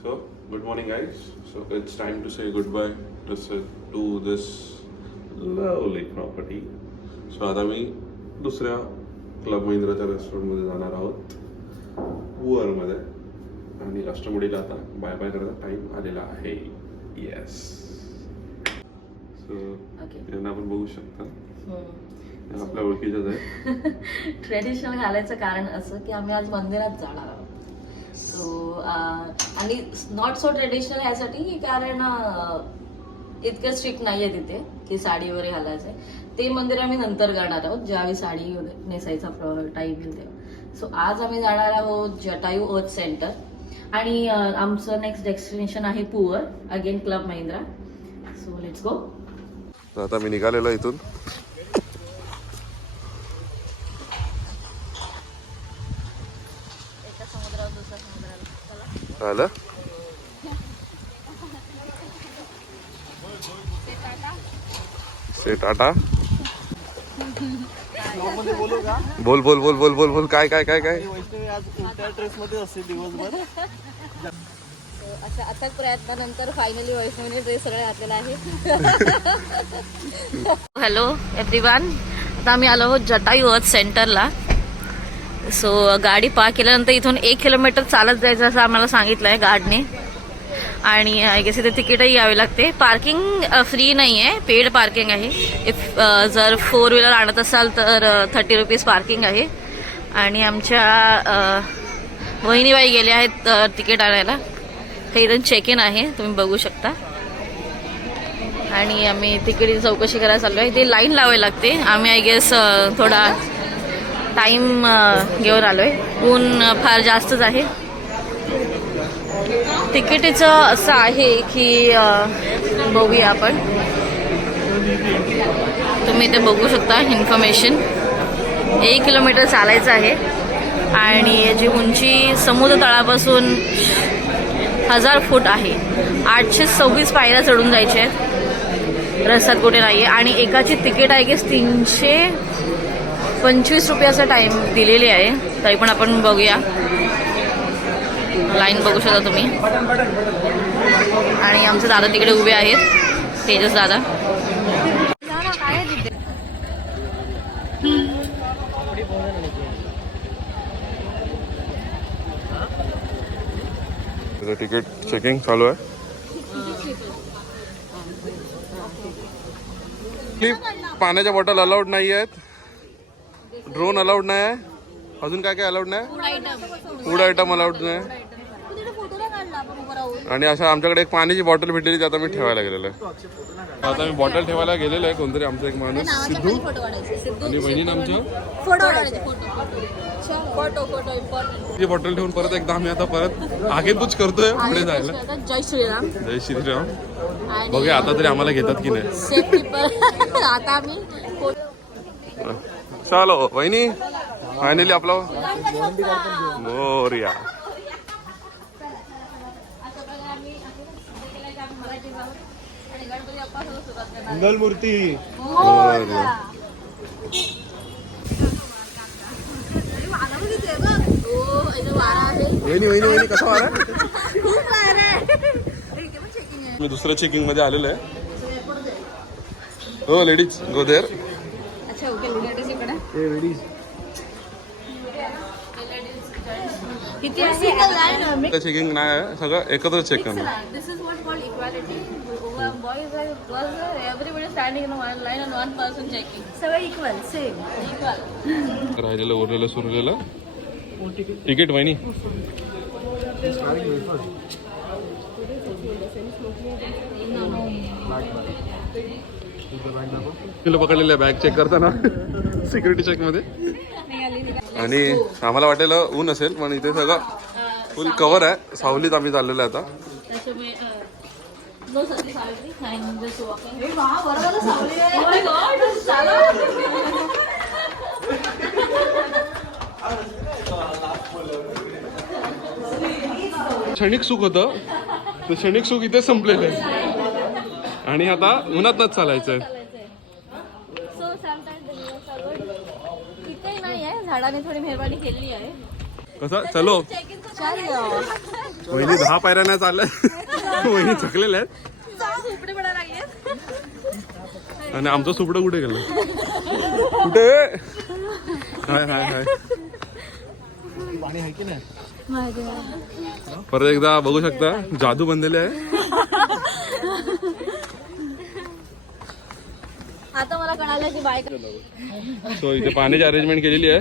So, good morning, guys. So, it's time to say goodbye to this lovely property. So, आता मी दुसऱ्या club महिंद्राच्या रेस्टॉरंटमध्ये जाणार आहोत पुअरमध्ये आणि अष्टमुडीला आता बाय बाय करायचा टाइम आलेला आहे. येस. सो यांना आपण बघू शकता. आपल्या ओळखीच्याच आहे. ट्रेडिशनल घालायचं कारण असं की आम्ही आज मंदिरात जाणार आहोत. सो आणि नॉट सो ट्रेडिशनल ह्यासाठी कारण इतकं स्ट्रिक्ट नाहीये तिथे की साडी वगैरे घालायचंय. ते मंदिर आम्ही नंतर जाणार आहोत ज्यावेळी साडी नेसायचा टाईम येईल तेव्हा. सो आज आम्ही जाणार आहोत जटायू अर्थ सेंटर आणि आमचं नेक्स्ट डेस्टिनेशन आहे poor again club Mahindra. So let's go. आता मी निघालेलो इथून. आलं से टाटा. बोल बोल बोल बोल बोल बोल काय काय काय काय अशा अथक प्रयत्नानंतर फायनली वैष्णवीने ड्रेस सगळं घातलेला आहे. Hello everyone. आता आम्ही आलो आहोत जटायू अर्थ सेंटरला. सो गाडी पार्क केल्यानंतर इथून 1 किलोमीटर चालत जायचं असं आम्हाला सांगितलंय गार्डने. आणि आय गेस इथे तिकीटही घ्यावे लागते. पार्किंग फ्री नाही आहे, पेड पार्किंग आहे. इफ जर 4 व्हीलर आणत असाल तर 30 रुपीज पार्किंग आहे. आणि आमच्या वहिनीबाई गेल्या आहेत तिकीट आणायला. हे इथून चेक इन आहे, तुम्ही बघू शकता. आणि आम्ही तिकीटची चौकशी करायला चाललो आहे. ते लाईन लावायला लागते. आम्ही आय गेस थोडा टाइम घेऊन आलोय. ऊन फार जास्तच आहे. तिकीटीचं असं आहे की बघूया आपण. तुम्ही ते बघू शकता इन्फॉर्मेशन. 1 किलोमीटर चालायचं आहे आणि याची उंची समुद्र तळापासून 1000 फूट आहे. 826 पायऱ्या चढून जायच्या आहेत. रस्त्यात कुठे नाहीये. आणि एकाची तिकीट आहे की 325 रुपयाचा टाइम दिलेली आहे. तरी पण आपण बघूया. लाईन बघू शकता तुम्ही. आणि आमचे दादा तिकडे उभे आहेत, तेजस दादा. तिकीट चेकिंग चालू आहे. पाण्याच्या बॉटल अलाउड नाही आहेत. ड्रोन अलाउड नाही आहे. अजून काय काय अलाउड नाही. फूड आयटम अलाउड नाही. आणि असं आमच्याकडे एक पाण्याची बॉटल भेटलेली, ती आता मी ठेवायला गेलेलो आहे. आता मी बॉटल ठेवायला गेलेलो आहे. कोणतरी आमचा एक माणूस सिद्धू आणि बहिणीनं आमच्या ती बॉटल ठेवून परत एकदा आम्ही आता परत आगे तुझ करतोय पुढे जायला. जय श्रीराम. जय श्रीराम. बघूया आता तरी आम्हाला घेतात की नाही. आता आम्ही चालो बहिणी. फायनली आपला मोरया. मंगलमूर्ती. वहिनी वहिनी वहिनी कसा वारा. मी दुसऱ्या चेकिंग मध्ये आलेलो आहे. हो लेडीज गो देअर. अच्छा ओके. लेडीज किती आहे. चेकिंग नाही आहे, सगळं एकत्र चेक करणार. This is what called equality. Boys are girls are everybody standing in one line and one person checking. सगळं इक्वल सेम इक्वल. राहिलेलं उरलेलं सुरलेलं तिकीट वहिनी. किलो पकडलेल्या बॅग चेक करताना सिक्युरिटी चेक मध्ये. आणि आम्हाला वाटेलं ऊन असेल पण इथे सगळं फुल कव्हर आहे. सावलीत आम्ही चाललेलो आहे आता. क्षणिक सुख होतं ते क्षणिक सुख इथे संपलेलं आहे आणि आता उन्हातच चालायचंय. इथे नाही आहे, झाडाने थोडी मेहरबानी केली आहे. कसं चलो वहिनी 10 पायऱ्या नाही चालल्या. वहिनी थकलेल्या आहेत. आणि आमचं सुपडं कुठे गेलं? कुठे? हाय हाय हाय. पाणी आहे की नाही? परत एकदा बघू शकता जादू बनलेले आहे. आता मला कळालं की बाय. सो इथे पाण्याची अरेंजमेंट केलेली आहे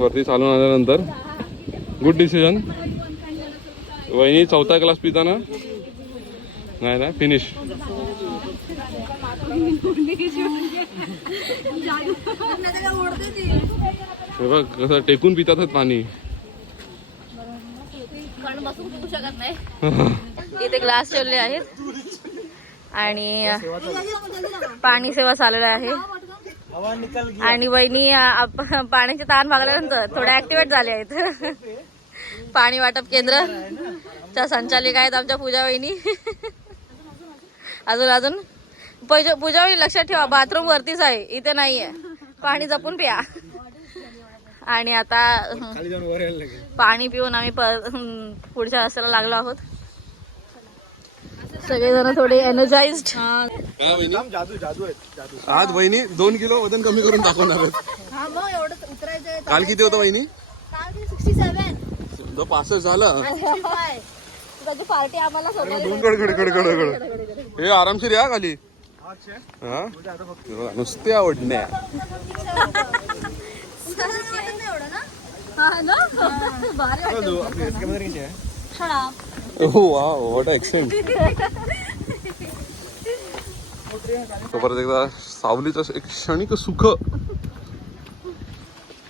वरती चालून आल्यानंतर. Good decision. वहिनी 4था ग्लास पिताना नाही ना फिनिश. हे बघ कसं टेकून पितात पाणी. इथे ग्लास ठेवले आहेत आणि पाणी सेवा चाललेला आहे. आणि वहिनी पाण्याचे ताण भागल्यानंतर थोड्या ऍक्टिव्हेट झाले आहेत. पाणी वाटप केंद्रच्या संचालिका आहेत आमच्या पूजा वहिनी. अजून पूजा वहिनी लक्षात ठेवा, बाथरूम वरतीच आहे, इथे नाहीये. पाणी जपून प्या. आणि आता पाणी पिऊन आम्ही पुढच्या रस्त्याला लागलो आहोत. सगळेजण थोडे एनर्जाइज्ड. आज वहिनी 2 किलो वजन कमी करून दाखवणार आहेत. काल किती होतं वहिनी? 65 झालं. पार्टी आम्हाला हे आरामशीर या खाली. हा नुसते आवडणे. What accent. परत एकदा सावलीचं एक क्षणिक सुख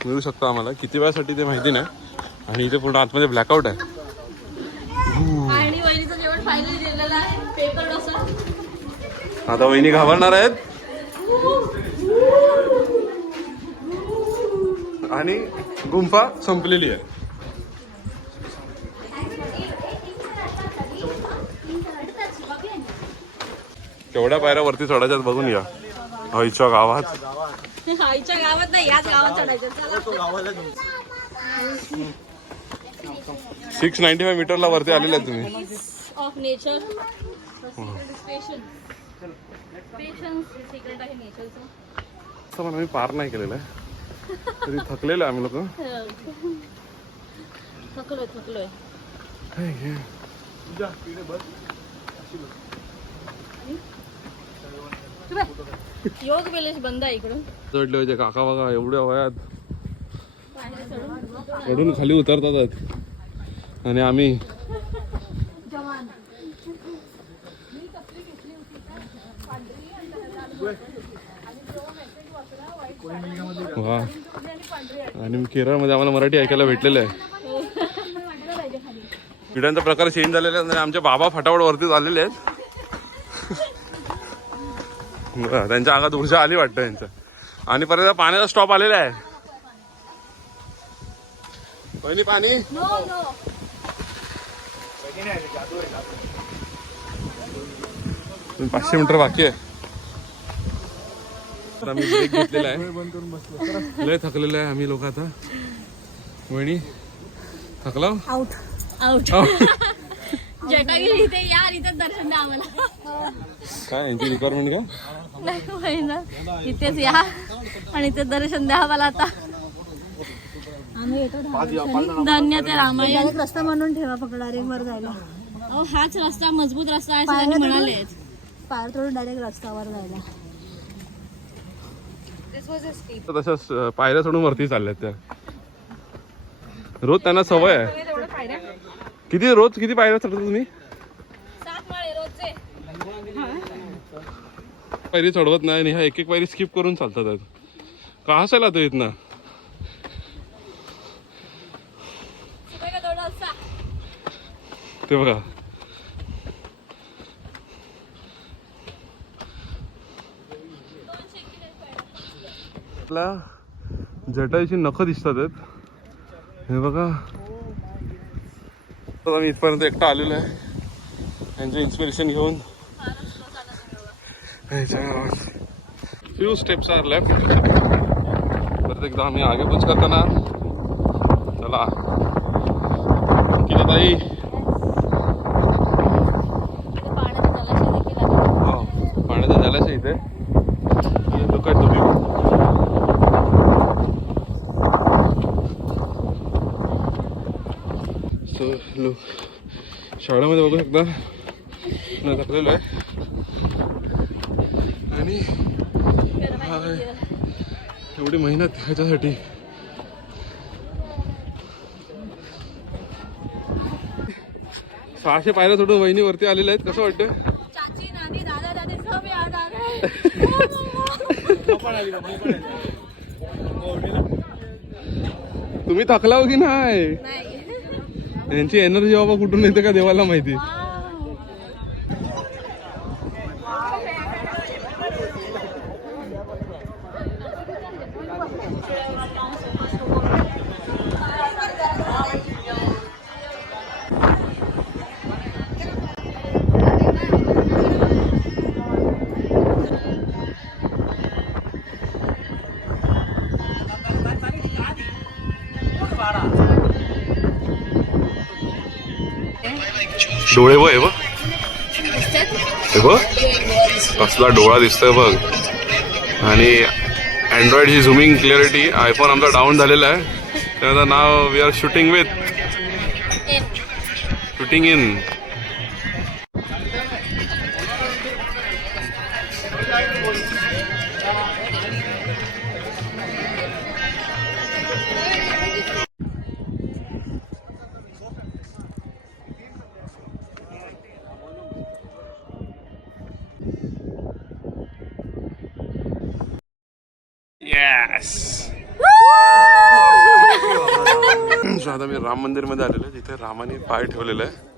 मिळू शकतं आम्हाला. किती वेळासाठी ते माहिती नाही. आणि इथे पूर्ण आतमध्ये ब्लॅकआउट आहे. आणि वहिनीचं जेवण फायनल दिलेलं आहे. पेपर डोसा. आता वहिनी घाबरणार आहेत. आणि गुंफा संपलेली आहे. केवढ्या पायऱ्या वरती चढायच्यात बघून या. आईच्या गावात. आईच्या गावात नाही, याच गावात चढायचं. 695 मीटरला वरती आलेले आहेत तुम्ही. Of nature. सिक्रेट आहे नेचरचं. असं पण आम्ही पार नाही केलेलं आहे. तरी थकलेलं आहे आम्ही लोक. थकलोय. योग विलेज बंद आहे इकडून. चढले होते काका बघा एवढ्या वयात चढून खाली उतरतात. आणि आम्ही वा. आणि केरळमध्ये आम्हाला मराठी ऐकायला भेटलेलं आहे. पिढ्यांचा प्रकार चेंज झालेला आहे. आमचे बाबा फटाफट वरती आलेले आहेत. त्यांच्या अंगात ऊर्जा आली वाटतं यांच्या. आणि परत पाण्याचा स्टॉप आलेला आहे. पहिली पाणी 500 मीटर बाकी आहे. आम्ही ब्रेक घेतलेला आहे. लय थकलेलं आहे आम्ही लोक आता. वहिनी थकला? आउट. जटागिरी इथे या आणि इथे दर्शन द्या आम्हाला. काय यांची रिक्वायरमेंट का? नाही ना, इथेच या आणि इथे दर्शन द्या आम्हाला. आता आम्ही येतो धन्य ते रामायण. रस्ता म्हणून ठेवा फक्त डायरेक्ट वर जायला. हाच रस्ता मजबूत रस्ता आहे असं त्यांनी म्हणाले. पायर तोडून डायरेक्ट रस्त्यावर जायला. तशाच पायऱ्या सोडून वरती चालल्यात त्या. रोज त्यांना सवय आहे. किती पायऱ्या चढता तुम्ही? 7 माळे रोजचे. पायरी चढवत नाही आणि ह्या एक पायरी स्किप करून चालतात. का असायला तो येत ना. ते बघा आपल्या जटाची नख दिसतात आहेत. हे बघा मी इथपर्यंत एकटा आलेलो आहे त्यांचं इन्स्पिरेशन घेऊन. Few steps are left. परत एकदा आम्ही आगे पुच करताना चला किती ताई. पाण्याचा जलाशय इथे. लोक आहेत तुम्ही. शाळेमध्ये बघू शकता टाकलेलं आहे आणि एवढी मेहनत ह्याच्यासाठी. सहाशे पायऱ्या सोडून वहिनी वरती आलेल्या आहेत. कसं वाटतं? चाची नानी दादा दादी सब याद आ रहे. तुम्ही थकला हो की नाही? त्यांची एनर्जी बाबा कुठून येते का देवाला माहिती. डोळे बघ हे बघ कसला डोळा दिसतोय बघ. आणि अँड्रॉइडची झुमिंग क्लिअरिटी आयफोन आमचा डाऊन झालेला आहे. त्यानंतर नाव we are shooting in. Yes. आता मी राम मंदिर मध्ये आलेलो आहे जिथे रामाने पाय ठेवलेला आहे.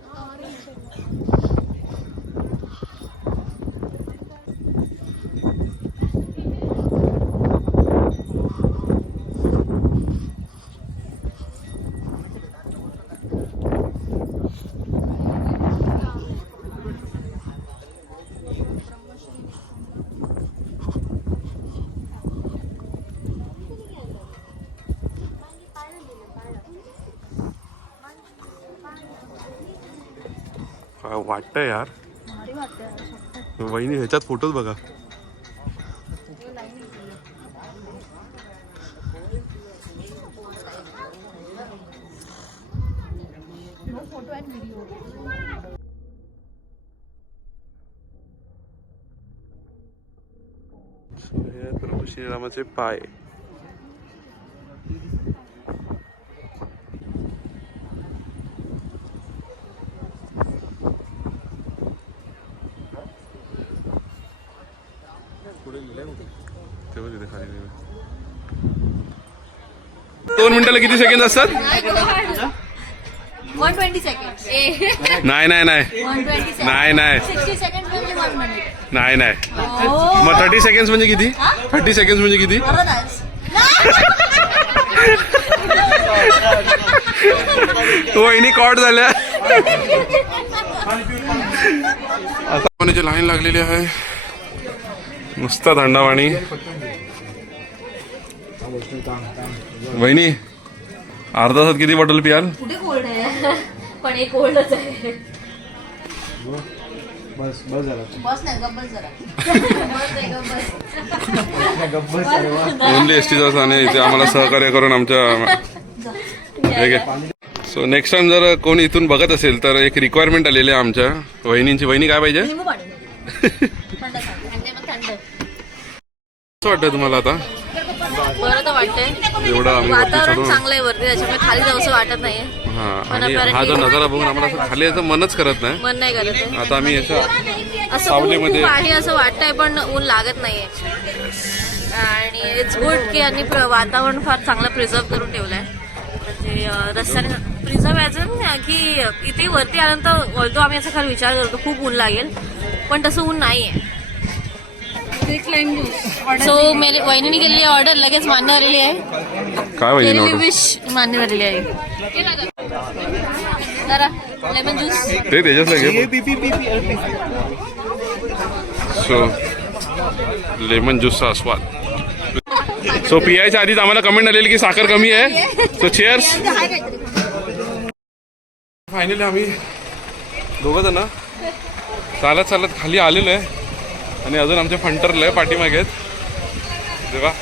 काय वाटतंय यार. वहिनी ह्याच्यात फोटोज बघा. प्रभू श्रीरामाचे पाय. दोन मिनिटाला किती सेकंड असतात? 120 seconds. नाही नाही नाही 120 seconds. नाही नाही 60 seconds म्हणजे 1 minute. नाही नाही. मग 30 सेकंड म्हणजे किती? 30 सेकंड म्हणजे किती? अर्धा तास. वहिनी कॉट झाल्या. आता पाण्याची लाईन लागलेली आहे. नुसता थंडावाणी. वहिनी अर्धा तासात किती बॉटल पियाल? कुठे कोल्ड आहे? पण एक कोल्डच आहे. बस झालं. बस नाही गप्प जरा. ओनली एसटीचा स्थान आहे इथे. आम्हाला सहकार्य करून आमच्या सो नेक्स्ट टाइम जर कोणी इथून बघत असेल तर एक रिक्वायरमेंट आलेली आहे आमच्या वहिनींची. वहिनी काय पाहिजे? लिंबू पाणी. थंड थंड. कसं वाटतंय तुम्हाला आता? बरं तर वाटतंय. एवढं आम्ही वरती वातावरण चढून. चांगलं आहे वरती त्याच्यामुळे खाली जाऊसं वाटत नाहीये. हा आणि हा जो नजारा बघून आम्हाला असं खाली यायचं मनच करत नाही. मन नाही करत आहे. आता आम्ही याच्या असं सावलीमध्ये- खूप आहे असं वाटतंय पण ऊन लागत नाहीये. आणि इट्स गुड की यांनी वातावरण फार चांगलं प्रिझर्व करून ठेवलंय. म्हणजे रस्त्याने प्रिझर्व यायचं की इथे वरती आल्यानंतर ऑल्दो आम्ही असा खरं विचार करतो खूप ऊन लागेल पण तसं ऊन नाहीये. सो वहिनीने केलेली ऑर्डर लगेच मान्य झालेली आहे. काय वहिनी केलेली order? विश मान्य झालेली आहे. जरा लेमन ज्यूस. ते तेजसला घे. सो लेमन ज्यूसचा आस्वाद. सो पियायच्या आधीच आम्हाला कमेंट आलेली की साखर कमी आहे. So chairs. फायनली आम्ही दोघं जण चालत चालत खाली आलेलो आहे आणि अजून आमच्या फंटरला आहे पाठीमागे आहेत तेव्हा